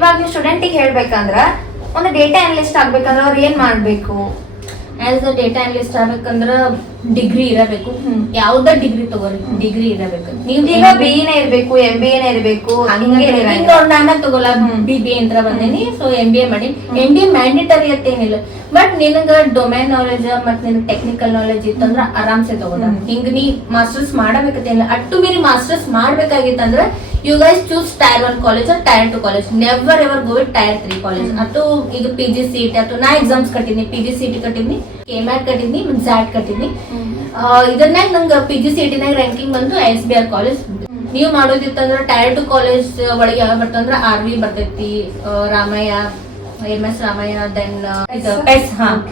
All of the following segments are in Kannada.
ಇವಾಗ ನೀವು ಸ್ಟೂಡೆಂಟಿಗೆ ಹೇಳ್ಬೇಕಂದ್ರ ಒಂದು ಡೇಟಾ ಅನಲಿಸ್ಟ್ ಆಗ್ಬೇಕಂದ್ರೆ ಅವ್ರು ಏನ್ ಮಾಡ್ಬೇಕು? ಆಸ್ ಅ ಡೇಟಾ ಅನಲಿಸ್ಟ್ ಆಗ್ಬೇಕಂದ್ರ ಡಿಗ್ರಿ ಇರಬೇಕು. ಯಾವ್ದ ಡಿಗ್ರಿ ತಗೋರಿ, ಡಿಗ್ರಿ ಇರಬೇಕು. ನೀವು ಈಗ BE ನೇ ಇರ್ಬೇಕು, MBA ನೇ ಇರ್ಬೇಕು, ನಾನು ತಗೋಲ್ಲ, BBA ಅಂತ ಬಂದೇನಿ. ಸೊ MBA ಮಾಡಿ. MBA ಮ್ಯಾಂಡೇಟರಿ ಅಂತ ಏನಿಲ್ಲ, ಬಟ್ ನಿನಗ ಡೊಮೈನ್ ನಾಲೆಜ್ ಮತ್ ನಿನಗೆ ಟೆಕ್ನಿಕಲ್ ನಾಲೆಜ್ ಇತ್ತಂದ್ರ ಆರಾಮ್ಸೆ ತಗೋದ. ಹಿಂಗ ನೀ ಮಾಸ್ಟರ್ಸ್ ಮಾಡಬೇಕಂತೇನಿಲ್ಲ. ಅಟ್ಟು ಮೀರಿ ಮಾಸ್ಟರ್ಸ್ ಮಾಡ್ಬೇಕಾಗಿತ್ತಂದ್ರ you guys choose Tier 1 college or Tier 2 college. Never ever go with Tier 3 college. ಅದು ಈಗ PGCET ಅಥವಾ ನಾ ಎಕ್ಸಾಮ್ಸ್ ಕಟ್ಟಿದ್ನಿ, PGCET ಕಟ್ಟಿದ್ನಿ, KMAT ಕಟ್ಟಿದ್ನಿ, ZAT ಕಟ್ಟಿದ್ನಿ. ಇದನ್ನಾಗ ನಂಗೆ PGCET ನಾಗ ರ್ಯಾಂಕಿಂಗ್ ಬಂದು SBR ಕಾಲೇಜ್. ನೀವು ಮಾಡೋದಿತ್ತಂದ್ರ Tier 2 ಕಾಲೇಜ್ ಒಳಗೆ ಯಾವ ಬರ್ತಂದ್ರ RV ಬರ್ತೈತಿ, Ramaiah, MS Ramaiah, then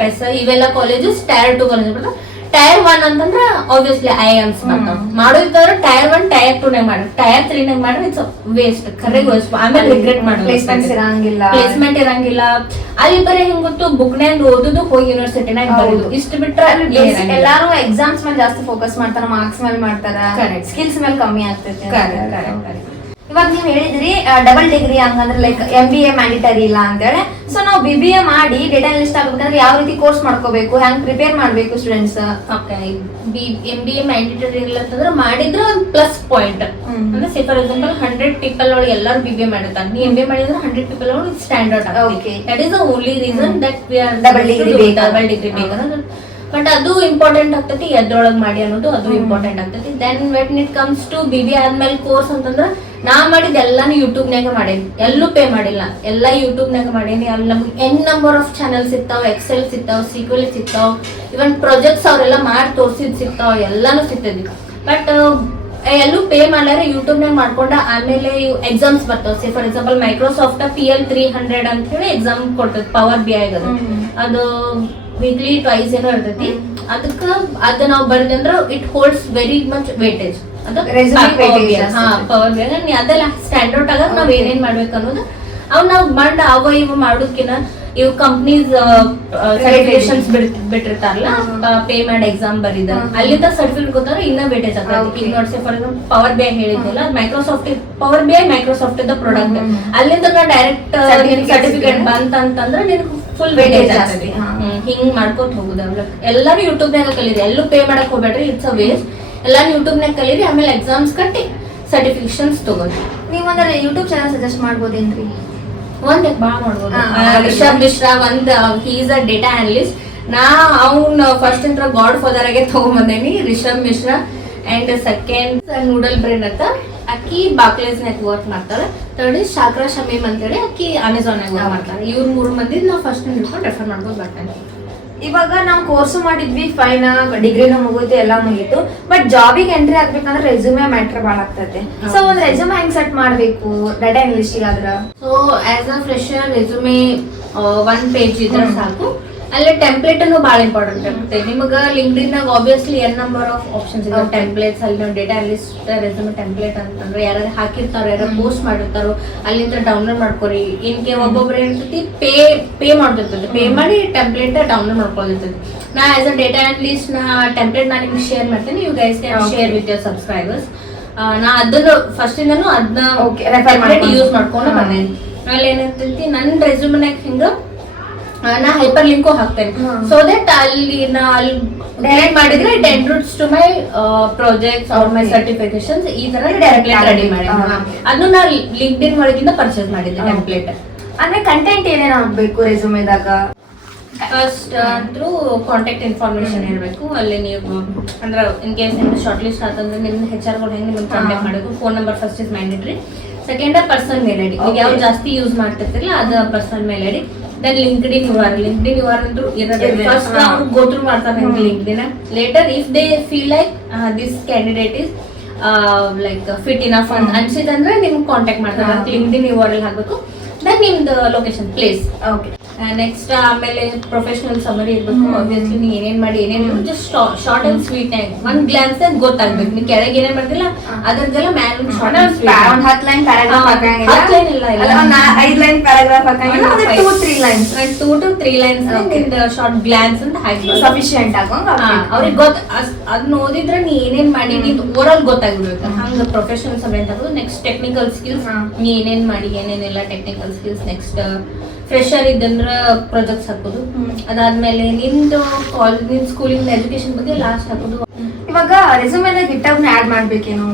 PES ಇವೆಲ್ಲ ಕಾಲೇಜಸ್ Tier 2 ಕಾಲೇಜ್ ಬರ್ತಾವ. Tier 1 ಅಂತಂದ್ರ ಆಬ್ವಿಯಸ್ಲಿ IIMs ಬರ್ತಾವ. ಮಾಡೋದಿತ್ತಂದ್ರ Tier 1 Tier 2 ನಾಗ ಮಾಡ್ರಿ, Tier 3 ನಾಗ ಮಾಡ್ರಿ ಇಟ್ಸ್ ವೇಸ್ಟ್, ಖರೆ ವೇಸ್ಟ್. ಆಮೇಲೆ ರಿಗ್ರೆಟ್ ಮಾಡಿ ಪ್ಲೇಸ್ಮೆಂಟ್ ಇರಂಗಿಲ್ಲ. ಅಲ್ಲಿ ಬರೀ ಹೆಂಗ್ ಗೊತ್ತು, ಬುಕ್ ನ್ಯಾಗ ಓದುದು, ಹೋಗಿ ಯೂನಿವರ್ಸಿಟಿನಾಗ ಬರೋದು, ಇಷ್ಟ ಬಿಟ್ರೆ ಎಲ್ಲಾರು ಎಕ್ಸಾಮ್ಸ್ ಮೇಲೆ ಜಾಸ್ತಿ ಫೋಕಸ್ ಮಾಡ್ತಾರ, ಮಾರ್ಕ್ಸ್ ಮೇಲೆ ಮಾಡ್ತಾರ, ಸ್ಕಿಲ್ಸ್ ಮೇಲೆ ಕಮ್ಮಿ ಆಗ್ತೈತೆ. ಇವಾಗ ನೀವ್ ಹೇಳಿದ್ರಿ ಡಬಲ್ ಡಿಗ್ರಿ ಹಂಗಂದ್ರೆ ಲೈಕ್ MBA ಮ್ಯಾಂಡೇಟರಿ ಇಲ್ಲ ಅಂತೇಳಿ. ಸೊ ನಾವು BBA ಮಾಡಿ ಡೇಟಾ ಅನಲಿಸ್ಟ್ ಆಗ್ಬೇಕಂದ್ರೆ ಯಾವ ರೀತಿ ಕೋರ್ಸ್ ಮಾಡ್ಕೋಬೇಕು, ಹೆಂಗ್ ಪ್ರಿಪೇರ್ ಮಾಡ್ಬೇಕು ಸ್ಟೂಡೆಂಟ್ಸ್? MBA ಮ್ಯಾಂಡೇಟರಿ ಇಲ್ಲ ಅಂತಂದ್ರೆ ಮಾಡಿದ್ರೆ ಒಂದು ಪ್ಲಸ್ ಪಾಯಿಂಟ್. ಅಂದ್ರೆ ಸೇ ಫಾರ್ ಎಕ್ಸಾಂಪಲ್ 100 ಪೀಪಲ್ ಒಳಗೆ ಎಲ್ಲರೂ BBA ಮಾಡಿರ್ತಾರೆ. ನೀವು MBA ಮಾಡಿದ್ರೆ 100 ಪೀಪಲ್ ಒಳಗೆ ಸ್ಟ್ಯಾಂಡರ್ಡ್ ಆಗುತ್ತೆ. That is the only reason that we are double degree ಬೇಕಂದ್ರೆ. ಬಟ್ ಅದು ಇಂಪಾರ್ಟೆಂಟ್ ಆಗ್ತೈತಿ, ಎದ್ರೊಳಗೆ ಮಾಡಿ ಅನ್ನೋದು ಅದು ಇಂಪಾರ್ಟೆಂಟ್ ಆಗ್ತೈತಿ. Then when it comes to BBA ಆದ್ಮೇಲೆ ಕೋರ್ಸ್ ಅಂತಂದ್ರೆ ನಾ ಮಾಡಿದ ಎಲ್ಲಾನು ಯೂಟ್ಯೂಬ್ನಾಗ ಮಾಡೇನಿ, ಎಲ್ಲೂ ಪೇ ಮಾಡಿಲ್ಲ, ಎಲ್ಲ ಯೂಟ್ಯೂಬ್ನಾಗ ಮಾಡೇನಿ. ಅಲ್ಲಿ ನಮ್ಗೆ N ನಂಬರ್ ಆಫ್ ಚಾನಲ್ಸ್ ಸಿಗ್ತಾವ, ಎಕ್ಸೆಲ್ ಸಿಗ್ತಾವ, SQL ಸಿಗ್ತಾವ, ಇವನ್ ಪ್ರಾಜೆಕ್ಟ್ಸ್ ಅವರೆಲ್ಲ ಮಾಡಿ ತೋರ್ಸಿದ್ ಸಿಗ್ತಾವ, ಎಲ್ಲಾನು ಸಿಗ್ತೈತಿ. ಬಟ್ ಎಲ್ಲೂ ಪೇ ಮಾಡ್ಲಾರ ಯೂಟ್ಯೂಬ್ನಾಗ ಮಾಡ್ಕೊಂಡ. ಆಮೇಲೆ ಇವು ಎಕ್ಸಾಮ್ಸ್ ಬರ್ತಾವ. Say for example Microsoft PL 300 ಅಂತ ಹೇಳಿ ಎಕ್ಸಾಮ್ ಕೊಡ್ತೈತಿ, ಪವರ್ BI ಅದು ವೀಕ್ಲಿ ಟ್ವೈಸ್ ಏನೋ ಇರ್ತೈತಿ. ಅದಕ್ಕ ಅದ ನಾವು ಬರೆದಂದ್ರ it holds very much weightage. Power BI ಅದೆಲ್ಲ ಸ್ಟ್ಯಾಂಡರ್ಡ್ ಆಗ ನಾವ್ ಏನೇನ್ ಮಾಡ್ಬೇಕು ಅನ್ನೋದು ಅವ್ ನಾವ್ ಇವು ಮಾಡೋದ್ಕಿನ್ನ ಇವು ಕಂಪ್ನೀಸ್ ಸರ್ಟಿಫಿಕೇಶನ್ಸ್ ಬಿಟ್ಟಿರ್ತಾರಲ್ಲ, ಪೇ ಮಾಡಿ ಎಕ್ಸಾಮ್ ಬರೀದ ಅಲ್ಲಿಂದ ಸರ್ಟಿಫಿಕೇಟ್ ಗೊತ್ತಾರ ಇನ್ನ ವೇಟೇಜ್ ಆಗ್ತದೆ. ಈಗ ನೋಡ್ಸಿ ಫಾರ್ ಎಕ್ಸಾಂಪಲ್ ಪವರ್ BI ಹೇಳಿದ್ನಲ್ಲ, power BI Microsoft the product. ಅಲ್ಲಿಂದ ನಾ ಡೈರೆಕ್ಟ್ ಸರ್ಟಿಫಿಕೇಟ್ ಬಂತಂತಂದ್ರೆ ನಿನಗೆ ಫುಲ್ ವೇಟೇಜ್ ಆಗ್ತದೆ. ಹಿಂಗ್ ಮಾಡ್ಕೊತ ಹೋಗುದ. ಎಲ್ಲಾರು ಯೂಟ್ಯೂಬ್ನಾಗ ಕಲೀರಿ, ಎಲ್ಲೂ ಪೇ ಮಾಡಕ್ ಹೋಗ್ಬೇಡ್ರಿ, ಇಟ್ಸ್ ಅ ವೇಸ್ಟ್. ಎಲ್ಲಾರು ಯೂಟ್ಯೂಬ್ನಾಗ ಕಲೀರಿ, ಆಮೇಲೆ ಎಕ್ಸಾಮ್ಸ್ ಕಟ್ಟಿ ಸರ್ಟಿಫಿಕೇಶನ್ಸ್ ತಗೋರಿ. ನೀವಂದ್ರೆ ಯೂಟ್ಯೂಬ್ ಚಾನಲ್ ಸಜೆಸ್ಟ್ ಮಾಡ್ಬೋದೇನ್ರಿ? ಒಂದ್ ಬಾಳ ಮಾಡ್ಬೋದು. Rishabh Mishra he is a data analyst. ನಾ ಅವ್ನ ಫಸ್ಟ್ ಇಂತ್ರ ಗಾಡ್ ಫಾದರ್ ಆಗಿ ತಗೊಂಡ್ಬಂದೇನಿ, Rishabh Mishra. And second noodle brain ಅಂತ, ಅಕ್ಕಿ ಬಾಕ್ಲೇಸ್ ನಾಗ ವರ್ಕ್ ಮಾಡ್ತಾಳೆ. ಥರ್ಡ್ ಇಸ್ ಶಾಕ್ರಾ ಶಮೀಮ್ ಅಂತೇಳಿ, ಅಕ್ಕಿ ಅಮೆಝಾನ್ ನಾಗ ವರ್ಕ್ ಮಾಡ್ತಾಳೆ. ಇವ್ರ 3 ಮಂದಿ ನಾವು ಫಸ್ಟ್ ಹಿಡ್ಕೊಂಡು ರೆಫರ್ ಮಾಡ್ಬೋದು ಬರ್ತೇನೆ. ಇವಾಗ ನಾವು ಕೋರ್ಸ್ ಮಾಡಿದ್ವಿ, ಫೈನ್, ಡಿಗ್ರಿನೂ ಮುಗಿತು, ಎಲ್ಲ ಮುಗೀತು. ಬಟ್ ಜಾಬಿಗೆ ಎಂಟ್ರಿ ಆಗ್ಬೇಕಂದ್ರೆ ರೆಸ್ಯೂಮೆ ಮ್ಯಾಟ್ರ್ ಭಾಳ ಆಗ್ತದೆ. ಸೊ ಒಂದ್ ರೆಸ್ಯೂಮೆ ಹೆಂಗ್ ಸೆಟ್ ಮಾಡ್ಬೇಕು ಡೇಟಾ ಅನಲಿಸ್ಟ್ ಆದ್ರ? So as a fresher resume 1 page ಇದ್ರೆ ಸಾಕು. ಅಲ್ಲಿ ಟೆಂಪ್ಲೇಟ್ ಅನ್ನು ಭಾಳ ಇಂಪಾರ್ಟೆಂಟ್ ಇರುತ್ತೆ. ನಿಮಗ ಲಿಂಕ್ಡ್ಇನ್ ನಾಗ obviously N number of options ಇದೆ. ಟೆಂಪ್ಲೇಟ್ಸ್ ಅಲ್ಲಿ ನಾವು ಡೇಟಾ ಅನಲಿಸ್ಟ್ ರೆಸ್ಯೂಮೆ ಟೆಂಪ್ಲೇಟ್ ಅಂತಂದ್ರೆ ಯಾರು ಹಾಕಿರ್ತಾರೋ, ಯಾರು ಪೋಸ್ಟ್ ಮಾಡಿರ್ತಾರೋ ಅಲ್ಲಿಂದ ಡೌನ್ಲೋಡ್ ಮಾಡ್ಕೊರಿ. ಇನ್ಕೆ ಒಬ್ಬೊಬ್ರು ಏನಿರ್ತೈತಿ ಪೇ ಮಾಡ್ತಿರ್ತದೆ, ಪೇ ಮಾಡಿ ಟೆಂಪ್ಲೇಟ್ ಡೌನ್ಲೋಡ್ ಮಾಡ್ಕೊಂಡಿರ್ತದೆ. ನಾ ಆಸ್ ಅ ಡೇಟಾ ಅನಲಿಸ್ಟ್ ನಾ ಟೆಂಪ್ಲೇಟ್ ನಾನು ನಿಮ್ಗೆ ಶೇರ್ ಮಾಡ್ತೀನಿ. You guys can share with your subscribers. ನಾ ಅದನ್ನ ಫಸ್ಟ್ ಇಂದನು ಅದನ್ನ ಯೂಸ್ ಮಾಡ್ಕೊಂಡು ಬಂದೇನಿ. ಅಲ್ಲಿ ಏನಿರ್ತೈತಿ ನನ್ನ ರೆಸ್ಯೂಮೆನಾಗ ಹಿಂಗ ನಾ ಹೈಪರ್ ಲಿಂಕು ಹಾಕ್ತೇನೆ. ಸೊ ದಟ್ ಅಲ್ಲಿ ಡೈರೆಕ್ಟ್ ಮಾಡಿದ್ರೆ 10 routes to my projects or my certifications ಈ ತರ ಟೆಂಪ್ಲೇಟ್ ರೆಡಿ ಮಾಡಿ ಅದನ್ನ ನಾ ಲಿಂಕ್ಡ್ಇನ್ ಒಳಗಿಂದ ಪರ್ಚೇಸ್ ಮಾಡಿದ್ದೆ ಟೆಂಪ್ಲೇಟ್. ಅಂದ್ರೆ ಕಂಟೆಂಟ್ ಏನೇನು ಹಾಕ್ಬೇಕು ರೆಸ್ಯೂಮೆದಾಗ? ಫಸ್ಟ್ ಅಂತೂ ಕಾಂಟ್ಯಾಕ್ಟ್ ಇನ್ಫಾರ್ಮೇಶನ್ ಇರಬೇಕು. ಅಲ್ಲಿ ನೀವು ಅಂದ್ರೆ ಇನ್ ಕೇಸ್ ನಿಮ್ಗೆ ಶಾರ್ಟ್ ಲಿಸ್ಟ್ ಆತಂದ್ರೆ ನಿಮ್ಮ HR ಗಳು ಹೆಂಗೆ ನಿಮ್ಗೆ ಕಾಂಟ್ಯಾಕ್ಟ್ ಮಾಡಬೇಕು. Phone number first is mandatory. Second personal mail ID, ನೀವು ಯಾವ ಜಾಸ್ತಿ ಯೂಸ್ ಮಾಡ್ತಿರ್ತಿರಲ್ಲ ಅದು personal mail ID. Then LinkedIn URL ಅಂತೂ ಇರೋದು. ಫಸ್ಟ್ ಅವ್ರು ಗೋ ಥ್ರೂ ಮಾಡ್ತಾರೆ LinkedIn. Later if they feel like this candidate is like fit enough ಅಂತ ಅನ್ಸಿದಂದ್ರೆ ನಿಮ್ಗೆ ಕಾಂಟ್ಯಾಕ್ಟ್ ಮಾಡ್ತಾರೆ. ಲಿಂಕ್ಡ್ಇನ್ URL ಹಾಕ್ಬೇಕು. ದೆನ್ ನಿಮ್ದು ಲೊಕೇಶನ್ ಪ್ಲೇಸ್. ಓಕೆ. ನೆಕ್ಸ್ಟ್ ಆಮೇಲೆ ಪ್ರೊಫೆಷನಲ್ ಸಮರಿ ಇರ್ಬೇಕು. ಆಬ್ವಿಯಸ್ಲಿ ನೀ ಏನೇನ್ ಮಾಡಿ ಏನೇನು ಜಸ್ಟ್ ಶಾರ್ಟ್ ಅಂಡ್ ಸ್ವೀಟ್ ಆಗಿ ಒಂದ್ ಗ್ಲಾನ್ಸ್ ಗೊತ್ತಾಗ್ಬೇಕು. ನೀ ಕೆಳಗೆ ಏನೇನ್ ಮಾಡ್ತಿಲ್ಲ ಅದರದೆಲ್ಲ ಮ್ಯಾಲ ಒಂದ್ 10 ಲೈನ್ ಪ್ಯಾರಾಗ್ರಾಫ್ ಹಾಕಂಗಿಲ್ಲ, 5 ಲೈನ್ ಪ್ಯಾರಾಗ್ರಾಫ್ ಹಾಕಂಗಿಲ್ಲ, 2-3 lines 2 to 3 lines short glance ಅಂತ ಹಾಕಿ ಸಫಿಶಿಯಂಟ್ ಆಗಂಗ ಅವ್ರಿಗೆ ಅದನ್ನ ಓದಿದ್ರೆ ನೀ ಏನೇನ್ ಮಾಡಿ ಓವರ್ ಆಲ್ ಗೊತ್ತಾಗ್ಬಿಡ್ಬೇಕು. ಹಂಗ ಪ್ರೊಫೆಷನಲ್ ಸಮಯ ಅಂತ ನೆಕ್ಸ್ಟ್ ಟೆಕ್ನಿಕಲ್ ಸ್ಕಿಲ್ಸ್ ನೀ ಏನೇನ್ ಮಾಡಿ ಏನೇನೆಲ್ಲ ಟೆಕ್ನಿಕಲ್ ಸ್ಕಿಲ್ಸ್. ನೆಕ್ಸ್ಟ್ ಫ್ರೆಶರ್ ಇದ್ದಂದ್ರ ಪ್ರಾಜೆಕ್ಟ್ಸ್ ಹಾಕೋದು. ಅದಾದ್ಮೇಲೆ ನಿಂದು ಕಾಲೇಜ್ ನಿನ್ ಸ್ಕೂಲಿಂಗ್ ಎಜುಕೇಶನ್ ಬಗ್ಗೆ ಲಾಸ್ಟ್ ಹಾಕೋದು. ಇವಾಗ ರೆಸ್ಯೂಮೆನ ಗಿಟಬ್ನ ಆಡ್ ಮಾಡ್ಬೇಕೇನು?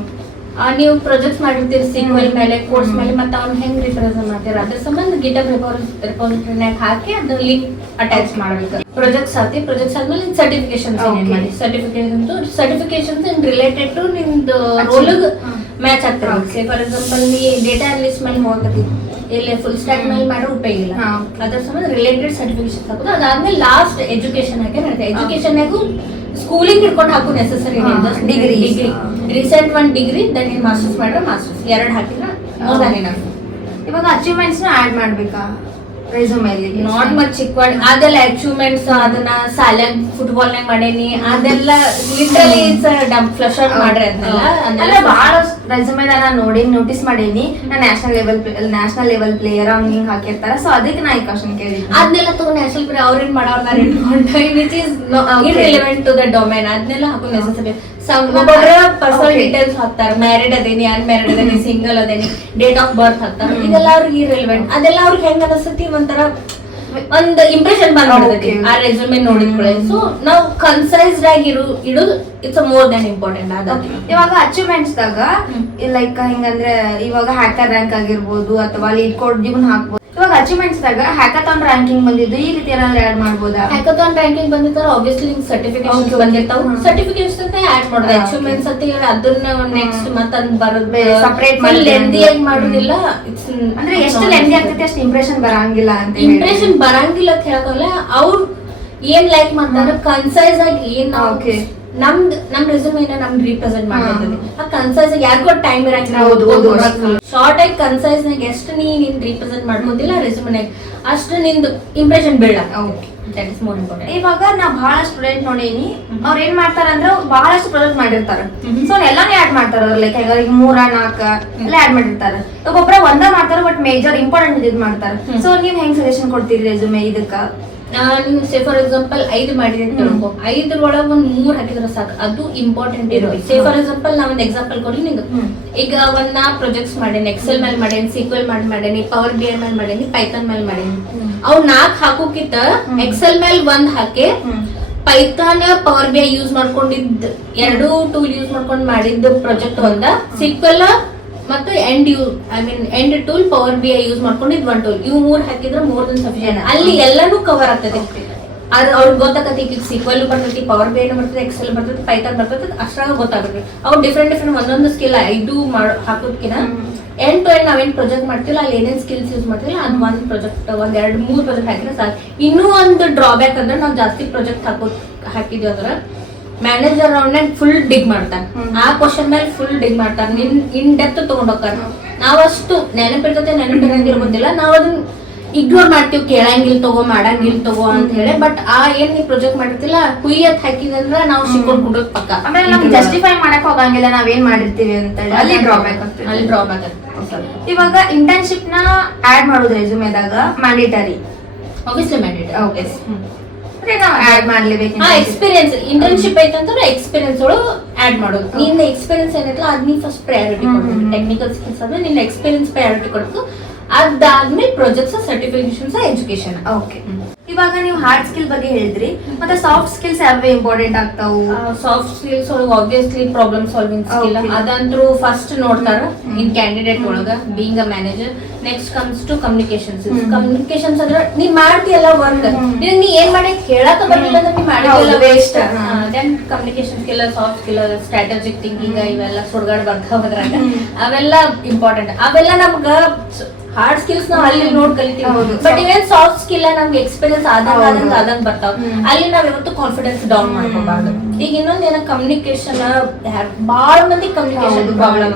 ನೀವು ಪ್ರಾಜೆಕ್ಟ್ಸ್ ಮಾಡಿರ್ತೀರಿ ಸಿಕ್ವೆಲ್ ಮೇಲೆ ಕೋರ್ಸ್ ಮೇಲೆ, ಮತ್ತೆ ಅವ್ನ ಹೆಂಗ್ ರಿಪ್ರೆಸೆಂಟ್ ಮಾಡ್ತೀರ ಅದ್ರ ಸಂಬಂಧ ಗಿಟಬ್ ರೆಪಾಸಿಟರಿನಾಗ ಹಾಕಿ ಅದು ಲಿಂಕ್ ಅಟ್ಯಾಚ್ ಮಾಡ್ಬೇಕು. ಪ್ರಾಜೆಕ್ಟ್ಸ್ ಆದ್ಮೇಲೆ ಸರ್ಟಿಫಿಕೇಶನ್ಸ್ ಮಾಡಿ ಸರ್ಟಿಫಿಕೇಶನ್ಸ್ ಇನ್ ರಿಲೇಟೆಡ್ ಟು ನಿಮ್ದು ರೋಲ್ ಮ್ಯಾಚ್ ಆಗ್ತಿರ್ಬೇಕು. ಫಾರ್ ಎಕ್ಸಾಂಪಲ್ ನೀ ಡೇಟಾ ಅನಲಿಸ್ಟ್ ಮೇಲೆ ಹೋಗತ್ತಿ, ಇಲ್ಲಿ ಫುಲ್ ಸ್ಟಾಕ್ ಮೇಲೆ ಮಾಡೋ ಉಪಯೋಗ ಇಲ್ಲ. ಅದ್ರ ಸಂಬಂಧ ರಿಲೇಟೆಡ್ ಸರ್ಟಿಫಿಕೇಶನ್ ಹಾಕೋದು. ಅದಾದ್ಮೇಲೆ ಲಾಸ್ಟ್ ಎಜುಕೇಶನ್ ಹಾಕಿ ನಡೀತದೆ. ಎಜುಕೇಶನ್ಯಾಗೂ ಸ್ಕೂಲಿಂಗ್ ಹಿಡ್ಕೊಂಡು ಹಾಕು necessary degree recent 1 degree then ನೀನ್ ಮಾಸ್ಟರ್ಸ್ ಮಾಡ್ರೆ ಮಾಸ್ಟರ್ಸ್ 2 ಹಾಕಿದ್ರೆ ಮೋರ್ ದನ್ ಇನಫ್. ಇವಾಗ ಅಚೀವ್ಮೆಂಟ್ಸ್ ನ ಆಡ್ ಮಾಡ್ಬೇಕಾ ರೆಸ್ಯೂಮೆಲಿ? ನಾಟ್ ಮಚ್ ಚಿಕ್ವಾಡ್ ಅದೆಲ್ಲ ಅಚೀವ್ಮೆಂಟ್ಸ್ ಅದನ್ನ ಸಾಲ್ಯಾಗ ಫುಟ್ಬಾಲ್ ನಾಗ ಮಾಡೇನಿ ಅದೆಲ್ಲ literally it's dump flush out ಮಾಡ್ರಿ ಅದೆಲ್ಲ ಬಹಳ ರೆಸ್ಯೂಮೆ ನಾನು ನೋಡಿ ನೋಟಿಸ್ ಮಾಡೇನಿ. ನಾ ನ್ಯಾಷನಲ್ ಲೆವೆಲ್ ಪ್ಲೇಯರ್ ಹಿಂಗ್ ಹಾಕಿರ್ತಾರ. ಸೊ ಅದಕ್ಕೆ ನಾ ಈ ಕ್ವಶನ್ ಕೇಳಿದ್ದೆ. ಅದನ್ನೆಲ್ಲ ತಗೊಂಡು ನ್ಯಾಷನಲ್ ಪ್ಲೇಯರ್ ಅವ್ರೇನ್ ಮಾಡೋರ್ದಾರ ಇಟ್ಕೊಂಡು which is irrelevant to the domain ಅದನ್ನೆಲ್ಲ ಹಾಕೋ ನೆಸೆಸರಿ. ಪರ್ಸನಲ್ ಡೀಟೇಲ್ಸ್ ಹಾಕ್ತಾರೆ, ಮ್ಯಾರಿಡ್ ಅದೇನಿ ಅನ್ಮ್ಯಾರಿಡ್ ಅದೇನಿ ಸಿಂಗಲ್ ಅದೇನಿ ಡೇಟ್ ಆಫ್ ಬರ್ತ್ ಹಾಕ್ತಾರೆ. ಇದೆಲ್ಲ ಅವ್ರಿಗೆ ಇರ್ರಿಲೆವೆಂಟ್. ಅದೆಲ್ಲ ಅವ್ರಿಗೆ ಹೆಂಗ ಅನಿಸ್ತತಿ ಒಂಥರ ಒಂದ್ ಇಂಪ್ರೆಷನ್ ಬಂದ್ಬಿಡ್ತೈತಿ ಆ ರೆಸ್ಯೂಮೆ ನೋಡಿದ್ಕೊಳ್ಳಿ. ಸೊ ನಾವು ಕನ್ಸೈಸ್ಡ್ ಆಗಿ ಇಡೋದು ಇಟ್ಸ್ ಮೋರ್ ದನ್ ಇಂಪಾರ್ಟೆಂಟ್. ಅದಾಗಿ ಇವಾಗ ಅಚೀವ್ಮೆಂಟ್ಸ್ ದಾಗ ಲೈಕ್ ಹಿಂಗಂದ್ರೆ ಇವಾಗ ಹ್ಯಾಕರ್ ರ್ಯಾಂಕ್ ಆಗಿರ್ಬೋದು ಅಥವಾ ಲೀಡ್ ಕೋಡ್ ಇವನ್ ಹಾಕ್ಬೋದು. ಇವಾಗ ಅಚೀವ್ಮೆಂಟ್ಸ್ ದಾಗ ಹ್ಯಾಕಥಾನ್ ರ್ಯಾಂಕಿಂಗ್ ಬಂದಿದ್ದು ಈ ರೀತಿ ಏನಾದ್ರು ಆಡ್ ಮಾಡ್ಬೋದಾ? ಹ್ಯಾಕಥಾನ್ ರ್ಯಾಂಕಿಂಗ್ ಬಂದಿರ್ತಾರ ಆಬ್ವಿಯಸ್ಲಿ ಸರ್ಟಿಫಿಕೇಶನ್ ಬಂದಿರ್ತಾವ. ಸರ್ಟಿಫಿಕೇಶನ್ ಆಡ್ ಮಾಡೋದು. ಅಚೀವ್ಮೆಂಟ್ಸ್ ಅಂತ ಹೇಳಿ ಅದನ್ನ ನೆಕ್ಸ್ಟ್ ಮತ್ತೊಂದ್ ಬರೋದು ಸಪರೇಟ್ ಲೆಂದಿಯಾಗಿ ಮಾಡೋದಿಲ್ಲ. ಅಂದ್ರೆ ಎಷ್ಟು ಲೆಂದಿ ಆಗ್ತೈತಿ ಅಷ್ಟು ಇಂಪ್ರೆಷನ್ ಬರಂಗಿಲ್ಲ ಅಂತ. ಇಂಪ್ರೆಷನ್ ಬರಂಗಿಲ್ಲ ಅಂತ ಹೇಳಕಲ್ಲ, ಅವ್ರು ಏನ್ ಲೈಕ್ ಮಾಡ್ತಾರ ಕನ್ಸೈಸ್ ಆಗಿ ಏನ್ ನಮ್ ರೆಸ್ಯೂಮೇನ ನಮ್ ರಿಪ್ರೆಸೆಂಟ್ ಮಾಡ್ತಿರ್ತದೆ. ಆ ಕನ್ಸೈಸ್ ಯಾರಿಗೋ ಟೈಮ್ ಇರಂಗಿಲ್ಲ. ಶಾರ್ಟ್ ಆಗಿ ಕನ್ಸೈಸ್ ನಾಗ ಎಷ್ಟು ನೀನ್ ರಿಪ್ರೆಸೆಂಟ್ ಮಾಡ್ಬೋದಿಲ್ಲ ರೆಸ್ಯೂಮೆನಾಗ ಅಷ್ಟು ನಿಂದು ಇಂಪ್ರೆಷನ್ ಬೀಳ. That is more important. ಇವಾಗ ನಾ ಬಹಳ ಸ್ಟೂಡೆಂಟ್ ನೋಡೇನಿ, ಅವ್ರ ಏನ್ ಮಾಡ್ತಾರ ಅಂದ್ರೆ ಬಹಳಷ್ಟು ಪ್ರಾಜೆಕ್ಟ್ ಮಾಡಿರ್ತಾರ. ಸೊ ಎಲ್ಲಾನೇ ಆಡ್ ಮಾಡ್ತಾರ. ಲೈಕ್ ಈಗ 3-4 ಎಲ್ಲ ಆಡ್ ಮಾಡಿರ್ತಾರ. ಒಬ್ಬೊಬ್ರ ಒಂದ ಮಾಡ್ತಾರ ಬಟ್ ಮೇಜರ್ ಇಂಪಾರ್ಟೆಂಟ್ ಇದ್ ಮಾಡ್ತಾರ. ಸೊ ನೀವ್ ಹೆಂಗ್ ಸಜೆಷನ್ ಕೊಡ್ತೀರಿ ರೆಸ್ಯೂಮೆ ಇದಕ್ಕ? ನೀವು ಸೇ ಫಾರ್ ಎಕ್ಸಾಂಪಲ್ 5 ಮಾಡಿದೆ ಅಂತ ತಿಳ್ಕೊ, 5 ಒಳಗೆ 1-3 ಹಾಕಿದ್ರೆ ಸಾಕು. ಅದು ಇಂಪಾರ್ಟೆಂಟ್ ಇರೋದು. ಸೇ ಫಾರ್ ಎಕ್ಸಾಂಪಲ್ ನಾ ಒಂದ್ ಎಕ್ಸಾಂಪಲ್ ಕೊಡ್ಲಿ ನಿಂಗೆ. ಈಗ ಒಂದ್ 4 ಪ್ರಾಜೆಕ್ಟ್ಸ್ ಮಾಡೇನಿ, ಎಕ್ಸೆಲ್ ಮೇಲೆ ಮಾಡೇನಿ, ಸಿಕ್ವೆಲ್ ಮಾಡೇನಿ, ಪವರ್ BI ಮೇಲೆ ಮಾಡೇನಿ, ಪೈಥಾನ್ ಮೇಲೆ ಮಾಡೇನಿ. ಅವ್ 4 ಹಾಕೋಕಿತ್ತ ಎಕ್ಸೆಲ್ ಮೇಲೆ 1 ಹಾಕಿ ಪೈಥಾನ್ ಪವರ್ BI ಯೂಸ್ ಮಾಡ್ಕೊಂಡಿದ್ 2 ಟೂಲ್ ಯೂಸ್ ಮಾಡ್ಕೊಂಡ್ ಮಾಡಿದ್ದು ಪ್ರಾಜೆಕ್ಟ್ ಒಂದ, ಸಿಕ್ವೆಲ್ ಮತ್ತು and tool power BI use ಮಾಡ್ಕೊಂಡಿದ್ 1 ಟೂಲ್. ಇವು 3 ಹಾಕಿದ್ರೆ ಮೋರ್ ದನ್ ಸಫಿಷಿಯಂಟ್. ಅಲ್ಲಿ ಎಲ್ಲಾನು ಕವರ್ ಆಗ್ತದೆ. ಅದು ಅವ್ರಿಗೆ ಗೊತ್ತಾಗತ್ತೆ. ಈಗ ಸಿಕ್ವೆಲ್ ಬರ್ತೈತಿ, ಪವರ್ BI ಬರ್ತದೆ, ಎಕ್ಸೆಲ್ ಬರ್ತದೆ, ಪೈಥಾನ್ ಬರ್ತದೆ. ಅಷ್ಟಾಗ ಗೊತ್ತಾಗುತ್ತೆ. ಅವ್ರು ಡಿಫ್ರೆಂಟ್ ಒಂದೊಂದು ಸ್ಕಿಲ್ 5 ಹಾಕೋದ್ಕಿನ ಎಂಡ್ ಟು ಎಂಡ್ ನಾವೇನ್ ಪ್ರಾಜೆಕ್ಟ್ ಮಾಡ್ತಿಲ್ಲ ಅಲ್ಲಿ ಏನೇನ್ ಸ್ಕಿಲ್ಸ್ ಯೂಸ್ ಮಾಡ್ತಿಲ್ಲ ಅದು ಒಂದ್ ಪ್ರಾಜೆಕ್ಟ್ 2-3 ಪ್ರಾಜೆಕ್ಟ್ ಹಾಕಿದ್ರೆ ಸಾಕು. ಇನ್ನೂ ಒಂದು ಡ್ರಾಬ್ಯಾಕ್ ಅಂದ್ರೆ ನಾವು ಜಾಸ್ತಿ ಪ್ರಾಜೆಕ್ಟ್ ಹಾಕಿದ್ವಿ ಅಂದ್ರೆ ಮ್ಯಾನೇಜರ್ ರೌಂಡ್ ಫುಲ್ ಡಿಗ್ ಮಾಡ್ತಾನೆ. ಆ ಕ್ವಶನ್ ಮೇಲೆ ಫುಲ್ ಡಿಗ್ ಮಾಡ್ತಾರೆ. ಇನ್ ಡೆಪ್ತ್ ತಗೊಂಡ್ ಹೋಗ್ತಾರೆ. ನಾವಷ್ಟು ನೆನಪಿರಂಗಿರ್ಬೋದಿಲ್ಲ, ನಾವ್ ಅದನ್ನ ಇಗ್ನೋರ್ ಮಾಡ್ತೀವಿ. ಕೇಳಂಗಿಲ್ ಮಾಡಂಗಿಲ್ ತಗೋ ಅಂತ ಹೇಳಿ. ಬಟ್ ಆ ಏನ್ ನೀವು ಪ್ರಾಜೆಕ್ಟ್ ಮಾಡಿರ್ತಿಲ್ಲ ಕುಯ್ಯತ್ ಹಾಕಿದಂದ್ರ ನಾವು ಶಿಕ್ಕೊಂಡ್ ಕುಡೋದ್ ಪಕ್ಕ. ಆಮೇಲೆ ನಮ್ಗೆ ಜಸ್ಟಿಫೈ ಮಾಡಕ್ ಹೋಗಂಗಿಲ್ಲ ನಾವೇನ್ ಮಾಡಿರ್ತೀವಿ ಅಂತ ಹೇಳಿ. ಅಲ್ಲಿ ಡ್ರಾಬ್ಯಾಕ್ ಆಗ್ತದೆ. ಇವಾಗ ಇಂಟರ್ನ್ಶಿಪ್ ನ ಆಡ್ ಮಾಡೋದು ರೆಸ್ಯೂಮೆದಾಗ ಮ್ಯಾಂಡೇಟರಿ? Obviously mandatory. ಓಕೆ, ನಾವು ಆಡ್ ಮಾಡ್ಲೇಬೇಕು. ಎಕ್ಸ್ಪೀರಿಯನ್ಸ್ ಇಂಟರ್ನ್ಶಿಪ್ ಐತಂದ್ರೆ ಎಕ್ಸ್ಪೀರಿಯನ್ಸ್ ಒಳಗೆ ಆಡ್ ಮಾಡೋದು. ನಿನ್ನ ಎಕ್ಸ್ಪೀರಿಯನ್ಸ್ ಏನೈತಲ್ಲ ಅದ್ ನೀ ಫಸ್ಟ್ ಪ್ರಯಾರಿಟಿ ಕೊಡ್ಬೇಕು. ಟೆಕ್ನಿಕಲ್ ಸ್ಕಿಲ್ಸ್ ಆದ್ರೆ ನಿನ್ನ ಎಕ್ಸ್ಪೀರಿಯನ್ಸ್ ಪ್ರಯಾರಿಟಿ ಕೊಡ್ತು. ಅದಾದ್ಮೇಲೆ ಪ್ರಾಜೆಕ್ಟ್ಸ್, ಸರ್ಟಿಫಿಕೇಶನ್ಸ್, ಎಜುಕೇಶನ್. ಓಕೆ, ಇವಾಗ ನೀವು ಹಾರ್ಡ್ ಸ್ಕಿಲ್ ಬಗ್ಗೆ ಹೇಳಿದ್ರಿ, ಮತ್ತೆ ಸಾಫ್ಟ್ ಸ್ಕಿಲ್ಸ್ ಯಾವೇ ಇಂಪಾರ್ಟೆಂಟ್ ಆಗ್ತಾವು? ಸಾಫ್ಟ್ ಸ್ಕಿಲ್ಸ್ ಒಳಗೆ ಆಬ್ವಿಯಸ್ಲಿ ಪ್ರಾಬ್ಲಮ್ ಸಾಲ್ವಿಂಗ್ ಸ್ಕಿಲ್ ಅದಂತೂ ಫಸ್ಟ್ ನೋಡ್ತಾರ ಇನ್ ಕ್ಯಾಂಡಿಡೇಟ್ ಒಳಗ being a manager. Next comes to communications. Communications ಅಂದ್ರೆ ನೀ ಮಾಡ್ತೀಯಲ್ಲ ವರ್ಕ್, ನೀ ಏನ್ ಮಾಡಿ ಹೇಳಕ ಬರ್ಲಿಲ್ಲ ಅಂದ್ರೆ ನೀ ಮಾಡಿಲ್ಲ waste. Then communication skill, soft skill, strategic thinking ಇವೆಲ್ಲ ಸುಡ್ಗಾಡ್ ಬರ್ತಾವ ಅದ್ರಾಗ. ಅವೆಲ್ಲ ಇಂಪಾರ್ಟೆಂಟ್. ಅವೆಲ್ಲ ನಮ್ಗ ಹಾರ್ಡ್ ಸ್ಕಿಲ್ಸ್ ನಾವ್ ಅಲ್ಲಿ ನೋಡ್ ಕಲಿತೀವಿ. ಹೌದು. ಬಟ್ ಇವನ್ ಸಾಫ್ಟ್ ಸ್ಕಿಲ್ ನಮ್ಗೆ ಎಕ್ಸ್ಪೀರಿಯನ್ಸ್ ಆದಂಗ ಬರ್ತಾವ. ಅಲ್ಲಿ ನಾವ್ ಯಾವತ್ತು ಕಾನ್ಫಿಡೆನ್ಸ್ ಡೌನ್ ಮಾಡ್ಕೋಬಾರ್ದು. ಈಗ ಇನ್ನೊಂದ್ ಏನ ಕಮ್ಯುನಿಕೇಶನ್, ಬಾಳ ಮಂದಿ ಕಮ್ಯುನಿಕೇಶನ್ ಪ್ರಾಬ್ಲಮ್.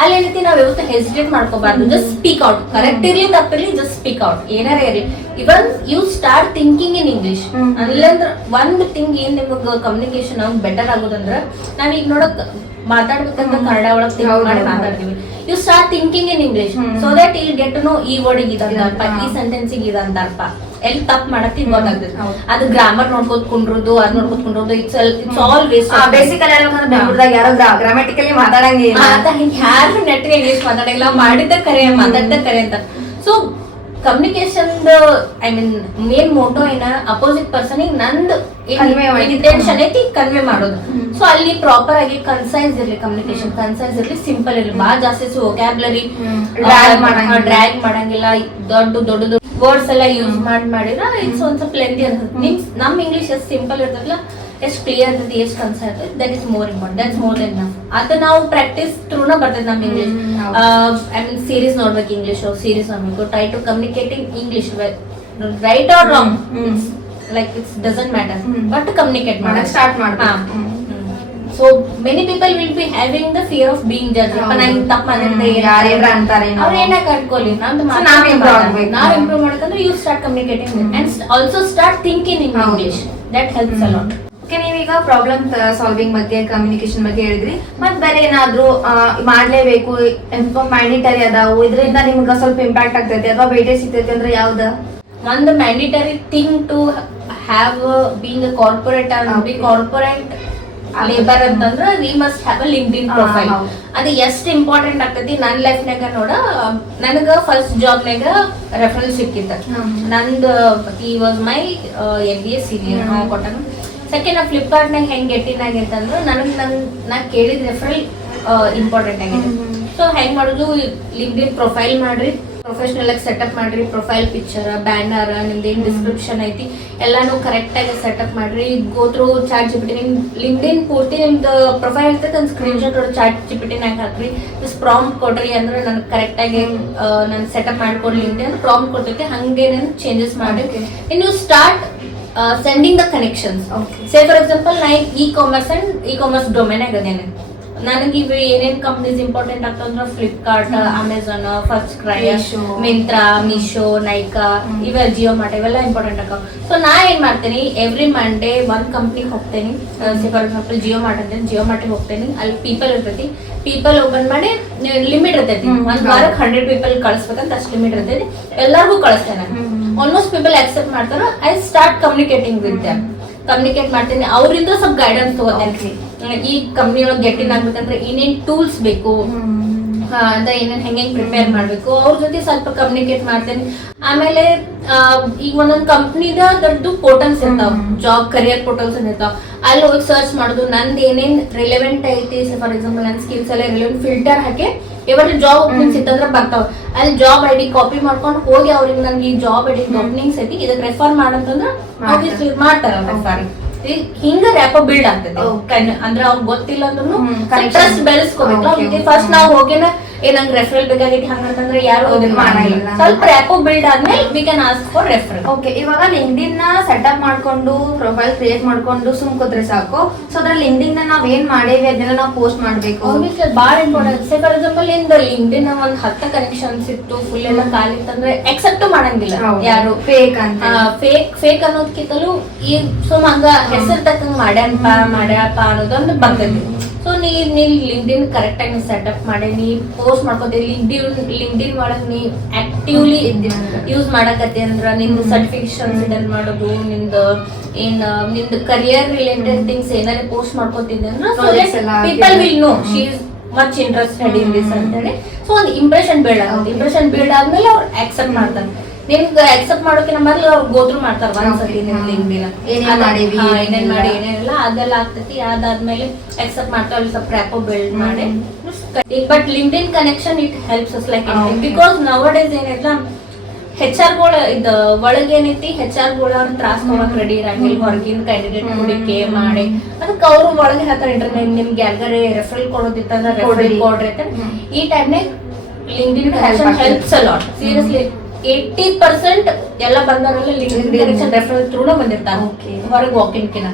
ಅಲ್ಲಿ ಏನೈತಿ ನಾವ್ ಯಾವತ್ತು ಹೆಸಿಟೇಟ್ ಮಾಡ್ಕೋಬಾರ್ದು. Just speak out. ಕರೆಕ್ಟ್ ಇರ್ಲಿ ತಪ್ಪಿರ್ಲಿ, ಜಸ್ಟ್ ಸ್ಪೀಕ್ ಔಟ್. ಏನಾರ ಇರ್ಲಿ. Even you start thinking in English. ಅಲ್ಲಂದ್ರ ಒಂದ್ ಥಿಂಗ್ ಏನ್ ನಿಮಗ್ ಕಮ್ಯುನಿಕೇಶನ್ ಬೆಟರ್ ಆಗೋದಂದ್ರ, ನಾವ್ ಈಗ ನೋಡಕ್ ಮಾತಾಡ್ಬೇಕಂದ್ರೆ ಕನ್ನಡ ಒಳಗ್ think ಮಾಡಿ ಮಾತಾಡ್ತೀವಿ. You start thinking in English so that you get to know ಈ ವರ್ಡ್ ಇದಂತ ಅರ್ಥ, ಈ ಸೆಂಟೆನ್ಸ್ ಇದಂತ ಅರ್ಥ. ಎಲ್ಲಿ ತಪ್ಪು ಮಾಡತ್ತಿ ಗೊತ್ತಾಗ್ತದೆ. ಅದು ಗ್ರಾಮರ್ ನೋಡ್ಕೋತ್ ಕುಂಡ್ರೋದು, ಅದ್ ನೋಡ್ಕೋತ್ ಕುಂಡ್ರೋದು, ಇಟ್ಸ್ ಆಲ್ ವೇಸ್ಟ್. ಬೇಸಿಕಲಿ ಹೇಳ್ಬೇಕಂದ್ರೆ ಬೆಂಗಳೂರದಾಗ ಯಾರೋ ಗ್ರಾಮ್ಯಾಟಿಕಲಿ ಮಾತಾಡಂಗಿಲ್ಲ, ಯಾರು ನೆಟ್ಟಿಗೆ ಇಂಗ್ಲಿಷ್ ಮಾತಾಡಂಗಿಲ್ಲ, ಮಾಡಿದ್ದ ಕರೆ ಮಾತಾಡ್ದ ಕರೆ ಅಂತ. So communication I mean main motto ಏನ ಅಪೋಸಿಟ್ ಪರ್ಸನ್ ನಂದು ಇಂಟೆನ್ಷನ್ ಐತಿ ಕನ್ವೆ ಮಾಡೋದು. ಸೊ ಅಲ್ಲಿ ಪ್ರಾಪರ್ ಆಗಿ ಕನ್ಸೈಸ್ ಇರ್ಲಿ, ಕಮ್ಯುನಿಕೇಶನ್ ಕನ್ಸೈಸ್ ಇರ್ಲಿ, ಸಿಂಪಲ್ ಇರ್ಲಿ. ಬಾಳ ಜಾಸ್ತಿ ವೊಕ್ಯಾಬ್ಲರಿ ಡ್ರ್ಯಾಗ್ ಮಾಡಂಗಿಲ್ಲ, ದೊಡ್ಡದು ವರ್ಡ್ಸ್ ಎಲ್ಲ ಯೂಸ್ ಮಾಡಿದ್ರೆ ಇಟ್ಸ್ ಒಂದ್ ಸ್ವಲ್ಪ ಲೆಂದಿ ಅನ್ಸುತ್ತೆ. ಮೀನ್ಸ್ ನಮ್ ಇಂಗ್ಲಿಷ್ ಎಷ್ಟು ಸಿಂಪಲ್ ಇರ್ತದಲ್ಲ, ಎಷ್ಟು ಕ್ಲಿಯರ್ ಇರ್ತದೆ, ಎಷ್ಟು ಕನ್ಸೈಸ್ ಇರ್ತದೆ, that is more important. That's more than enough. ಅದು ನಾವು ಪ್ರಾಕ್ಟೀಸ್ ಥ್ರೂನ ಬರ್ತದೆ ನಮ್ ಇಂಗ್ಲಿಷ್. ಐ ಮೀನ್ ಸೀರೀಸ್ ನೋಡ್ಬೇಕು ಇಂಗ್ಲಿಷ್, ಸೀರೀಸ್ ನೋಡ್ಬೇಕು. Try to communicate in English, right or wrong, like it's doesn't matter, but communicate ಮಾಡಕ್ ಸ್ಟಾರ್ಟ್ ಮಾಡ್ಬೇಕು. So many people will be having the fear of being judge. ನಾನು ತಪ್ಪು ಮಾಡಿದ್ರೆ ಯಾರೇನ್ರ ಅಂತಾರೆ, ಅವ್ರು ಏನಾಗ ಅನ್ಕೊಳ್ಳಿ, ನಾವ್ ಇಂಪ್ರೂವ್ ಮಾಡಕಂದ್ರೆ you start communicating and also start thinking in English. That helps a lot. Okay, ನೀವೀಗ ಪ್ರಾಬ್ಲಮ್ ಸಾಲ್ವಿಂಗ್ ಬಗ್ಗೆ, ಕಮ್ಯುನಿಕೇಶನ್ ಬಗ್ಗೆ ಹೇಳಿದ್ರಿ. ಮತ್ ಬೇರೆ ಏನಾದ್ರು ಮಾಡ್ಲೇಬೇಕು, ಮ್ಯಾಂಡೇಟರಿ ಅದಾವು, ಇದರಿಂದ ನಿಮ್ಗೆ ಸ್ವಲ್ಪ ಇಂಪ್ಯಾಕ್ಟ್ ಆಗ್ತೈತಿ ಅಥವಾ ಬೇಟೆ ಸಿಗ್ತೈತಿ ಅಂದ್ರೆ ಯಾವ್ದ? ಒಂದು mandatory thing to have being a corporate and be corporate labour ಅಂತಂದ್ರ we must have a LinkedIn profile. ಅದು ಎಷ್ಟು ಇಂಪಾರ್ಟೆಂಟ್ ಆಗ್ತೈತಿ. ನನ್ನ ಲೈಫ್ನಾಗ ನೋಡ, ನನಗ ಫಸ್ಟ್ ಜಾಬ್ನಾಗ ರೆಫರೆನ್ಸ್ ಸಿಕ್ಕಿತ್ತ. ನಂದು ಈ ವಾಸ್ ಮೈ MBA ಸೀನಿಯರ್ ಕೊಟ್ಟಾಗ. ಸೆಕೆಂಡ್ ಫ್ಲಿಪ್ಕಾರ್ಟ್ ನಾಗ ಹೆಂಗ್ ಗೆಟ್ಟಿನ್ ಆಗೈತಂದ್ರ ನಾ ಕೇಳಿದ ರೆಫರಲ್ ಇಂಪಾರ್ಟೆಂಟ್ ಆಗೈತೆ. ಸೊ ಹೆಂಗ್ ಮಾಡೋದು, ಲಿಂಕ್ಡ್ಇನ್ ಪ್ರೊಫೈಲ್ ಮಾಡ್ರಿ, ಪ್ರೊಫೆಷನಲ್ ಆಗಿ ಸೆಟಪ್ ಮಾಡ್ರಿ, ಪ್ರೊಫೈಲ್ ಪಿಕ್ಚರ್, ಬ್ಯಾನರ್, ನಿಮ್ದು ಏನ್ ಡಿಸ್ಕ್ರಿಪ್ಷನ್ ಐತಿ ಎಲ್ಲಾನು ಕರೆಕ್ಟ್ ಆಗಿ ಸೆಟಪ್ ಮಾಡ್ರಿ. Go through ChatGPT. ನಿಮ್ ಲಿಂಕ್ಡ್ಇನ್ ಪೂರ್ತಿ ನಿಮ್ದು ಪ್ರೊಫೈಲ್ ಇರ್ತೈತೆ, ಒಂದು ಸ್ಕ್ರೀನ್ ಶಾಟ್ ಹೊಡೆದು ಚಾಟ್ ಜಿಪಿಟಿನಾಗ ಹಾಕ್ರಿ. ಜಸ್ಟ್ ಪ್ರಾಂಪ್ಟ್ ಕೊಡ್ರಿ ಅಂದ್ರೆ ನನ್ಗೆ ಕರೆಕ್ಟ್ ಆಗಿ ನಾನು ಸೆಟಪ್ ಮಾಡ್ಕೊಡ್ಲಿ ಅಂತ ಪ್ರಾಂಪ್ಟ್ ಕೊಡ್ತೈತೆ. ಹಂಗೆ ನಾನು ಚೇಂಜಸ್ ಮಾಡಿ ಇನ್ನು start sending the connections. Say for example ನಾ ಇ-ಕಾಮರ್ಸ್ ಡೊಮೇನ್ ಆಗದೇನೆ. ನನಗೆ ಇವು ಏನೇನ್ ಕಂಪ್ನೀಸ್ ಇಂಪಾರ್ಟೆಂಟ್ ಆಗ್ತಂದ್ರ ಫ್ಲಿಪ್ಕಾರ್ಟ್, ಅಮೆಝಾನ್, ಫಸ್ಟ್ ಕ್ರೈ, ಮಿಂತ್ರಾ, ಮೀಶೋ, ನೈಕಾ, ಇವೆಲ್ಲ ಜಿಯೋ ಮಾರ್ಟ್, ಇವೆಲ್ಲ ಇಂಪಾರ್ಟೆಂಟ್ ಆಗ್ತಾವ. ಸೊ ನಾ ಏನ್ ಮಾಡ್ತೇನೆ, ಎವ್ರಿ ಮಂಡೇ ಒಂದ್ ಕಂಪ್ನಿಗೆ ಹೋಗ್ತೇನೆ. ಫಾರ್ ಎಕ್ಸಾಂಪಲ್ ಜಿಯೋ ಮಾರ್ಟ್ ಅಂತ, ಜಿಯೋ ಮಾರ್ಟಿಗೆ ಹೋಗ್ತೇನೆ. ಅಲ್ಲಿ ಪೀಪಲ್ ಇರ್ತೈತಿ, ಪೀಪಲ್ ಓಪನ್ ಮಾಡಿ ಲಿಮಿಟ್ ಇರ್ತೈತಿ, ಒಂದ್ ವಾರಕ್ಕೆ 100 ಪೀಪಲ್ ಕಳಿಸ್ಬೇಕಂತ ಅಷ್ಟು ಲಿಮಿಟ್ ಇರ್ತೈತಿ. ಎಲ್ಲರಿಗೂ ಕಳಿಸ್ತೇನೆ. ಆಲ್ಮೋಸ್ಟ್ ಪೀಪಲ್ ಅಕ್ಸೆಪ್ಟ್ ಮಾಡ್ತಾರ. I start communicating with them. Communicate ಮಾಡ್ತೀನಿ, ಅವರಿಂದ ಸ್ವಲ್ಪ ಗೈಡೆನ್ಸ್ ತಗೋತೇನೆ. ಈ ಕಂಪ್ನಿ ಒಳಗೆ ಗೆಟ್ ಇನ್ ಆಗ್ಬೇಕಂದ್ರೆ ಏನೇನ್ ಟೂಲ್ಸ್ ಬೇಕು ಅಂತ, ಏನೇನ್ ಹೆಂಗ್ ಪ್ರಿಪೇರ್ ಮಾಡ್ಬೇಕು, ಅವ್ರ ಜೊತೆ ಸ್ವಲ್ಪ ಕಮ್ಯುನಿಕೇಟ್ ಮಾಡ್ತೇನೆ. ಆಮೇಲೆ ಈಗ ಒಂದೊಂದ್ ಕಂಪ್ನಿದ ದೊಡ್ಡ ಪೋರ್ಟಲ್ಸ್ ಇರ್ತಾವ, ಜಾಬ್ ಕರಿಯರ್ ಪೋರ್ಟಲ್ಸ್ ಇರ್ತಾವ. ಅಲ್ಲಿ ಹೋಗಿ ಸರ್ಚ್ ಮಾಡೋದು, ನಂದು ಏನೇನ್ ರಿಲೆವೆಂಟ್ ಐತಿ. ಫಾರ್ ಎಕ್ಸಾಂಪಲ್ ನನ್ನ ಸ್ಕಿಲ್ಸ್ ಎಲ್ಲ ರಿಲೆವೆಂಟ್ ಫಿಲ್ಟರ್ ಹಾಕಿ ಇವಾಗ ಜಾಬ್ ಓಪನಿಂಗ್ಸ್ ಇತ್ತಂದ್ರೆ ಬರ್ತಾವ. ಅಲ್ಲಿ ಜಾಬ್ ಐಡಿ ಕಾಪಿ ಮಾಡ್ಕೊಂಡು ಹೋಗಿ ಅವ್ರಿಗೆ ನನ್ಗೆ ಈ ಜಾಬ್ ಐಡಿ ಓಪನಿಂಗ್ಸ್ ಐತಿ, ಇದಕ್ಕೆ ರೆಫರ್ ಮಾಡಂತಂದ್ರ ಮಾಡ್ತಾರ ರೆಫರ್. ಹಿಂಗ ರ್ಯಾಪ್ ಬಿಲ್ಡ್ ಆಗ್ತದೆ. ಅಂದ್ರೆ ಅವ್ರಿಗೆ ಗೊತ್ತಿಲ್ಲ ಅಂದ್ರೂ ಟ್ರಸ್ಟ್ ಬೆಳೆಸ್ಕೋಬೇಕು. ಫಸ್ಟ್ ನಾವು ಹೋಗಿನ ನಂಗೆ ರೆಫರಲ್ ಬೇಕಾಗೈತಿ ಹಂಗಂತಂದ್ರೆ ಯಾರು ಮಾಡಂಗಿಲ್ಲ. ಸ್ವಲ್ಪ ರ್ಯಾಪ್ ಬಿಲ್ಡ್ ಆದ್ಮೇಲೆ we can ask for referral. Okay, ಇವಾಗ ಲಿಂಕ್ಡ್ಇನ್ ಸೆಟಪ್ ಮಾಡ್ಕೊಂಡು ಪ್ರೊಫೈಲ್ ಕ್ರಿಯೇಟ್ ಮಾಡ್ಕೊಂಡು ಸುಮ್ಕೋದ್ರೆ ಸಾಕು. ಸೊ ಅದ್ರ ಲಿಂಕ್ಡ್ಇನ್ ನಾವ್ ಏನ್ ಮಾಡೇವಿ ಅದನ್ನೆಲ್ಲ ನಾವು ಪೋಸ್ಟ್ ಮಾಡ್ಬೇಕು. ಬಾಳ ಇಂಪಾರ್ಟೆಂಟ್. ಸೇ ಫಾರ್ ಎಕ್ಸಾಂಪಲ್ ಇಂದ ಲಿಂಕ್ಡ್ಇನ್ ಒಂದ್ 10 ಕನೆಕ್ಷನ್ಸ್ ಇತ್ತು, ಫುಲ್ ಎಲ್ಲ ಖಾಲಿ ಇತ್ತಂದ್ರೆ ಎಕ್ಸೆಪ್ಟ್ ಮಾಡಂಗಿಲ್ಲ ಯಾರು. ಫೇಕ್ ಅಂತ, ಫೇಕ್ ಅನ್ನೋದ್ಕಿಂತಲೂ ಈ ಸುಮ್ ಹಂಗ ಹೆಸರು ತಕ್ಕಂಗ್ ಮಾಡ್ಯಾಪ ಅನ್ನೋದೊಂದು ಬರ್ತೈತಿ. ಸೊ ನೀ ಲಿಂಕ್ಡ್ಇನ್ ಕರೆಕ್ಟ್ ಆಗಿ ಸೆಟಪ್ ಮಾಡಿ ನೀ ಪೋಸ್ಟ್ ಮಾಡ್ಕೋತೀವಿ. ಲಿಂಕ್ಡ್ಇನ್ ಒಳಗ್ ನೀ ಆಕ್ಟಿವ್ಲಿ ಯೂಸ್ ಮಾಡಕತ್ತಿ ಅಂದ್ರ ನಿಂದು ಸರ್ಟಿಫಿಕೇಶನ್ಸ್ ಇದನ್ ಮಾಡೋದು, ನಿಂದು ಕರಿಯರ್ ರಿಲೇಟೆಡ್ ಥಿಂಗ್ಸ್ ಏನಾರ ಪೋಸ್ಟ್ ಮಾಡ್ಕೋತಿದ್ದೆ ಅಂದ್ರೆ people will know she is much interested in this ಅಂತೇಳಿ. ಸೊ ಒಂದು ಇಂಪ್ರೆಷನ್ ಬಿಲ್ಡ್ ಆಗುತ್ತೆ. ಇಂಪ್ರೆಷನ್ ಬಿಲ್ಡ್ ಆದ್ಮೇಲೆ ಅವ್ರು ಆಕ್ಸೆಪ್ಟ್ ಮಾಡ್ತಾರೆ. ನಿಮ್ಗೆ ಅಕ್ಸೆಪ್ಟ್ ಮಾಡೋಕಿನ ಮೊದಲು ಅವ್ರು ಗೋತ್ರು ಮಾಡ್ತಾರ ಒಂದ್ಸತಿ ಲಿಂಕ್ಡ್ಇನ್ ಏನೇನ್ ಮಾಡಿ ಏನೇನಿಲ್ಲ ಅದೆಲ್ಲ ಆಗ್ತೈತಿ. ಅದಾದ್ಮೇಲೆ ಅಕ್ಸೆಪ್ಟ್ ಮಾಡ್ತಾರ, ಅಲ್ಲಿ ಸ್ವಲ್ಪ ರ್ಯಾಪೋ ಬಿಲ್ಡ್ ಮಾಡಿ. But LinkedIn connection it helps us like because now days ಏನಿಲ್ಲ HR-ಗಳು ಇದು ಒಳಗೆ ಏನೈತಿ, HR-ಗಳು ಅವ್ರ ತ್ರಾಸ್ ನೋಡಕ್ ರೆಡಿ ಇರಂಗಿಲ್ಲ. ಹೊರಗಿನ ಕ್ಯಾಂಡಿಡೇಟ್ ಹುಡುಕಿ ಮಾಡಿ ಅದಕ್ಕೆ ಅವ್ರು ಒಳಗೆ ಹೇಳ್ತಾರೆ, ನಿಮ್ಗೆ ಯಾರಿಗಾರೆ ರೆಫರಲ್ ಕೊಡೋದಿತ್ತಂದ್ರೆ ರೆಫರಲ್ ಕೊಡ್ರಿ ಅಂತ. ಈ ಟೈಮ್ನಾಗ LinkedIn Help connection ಆಗ್ತದೆ. helps a lot. Seriously, 80% ಎಲ್ಲ ಬಂದವರೆಲ್ಲ LinkedIn connection referral through ಬಂದಿರ್ತಾರೆ Okay. ಹೊರಗೆ ವಾಕಿನ್ ಕಿನ.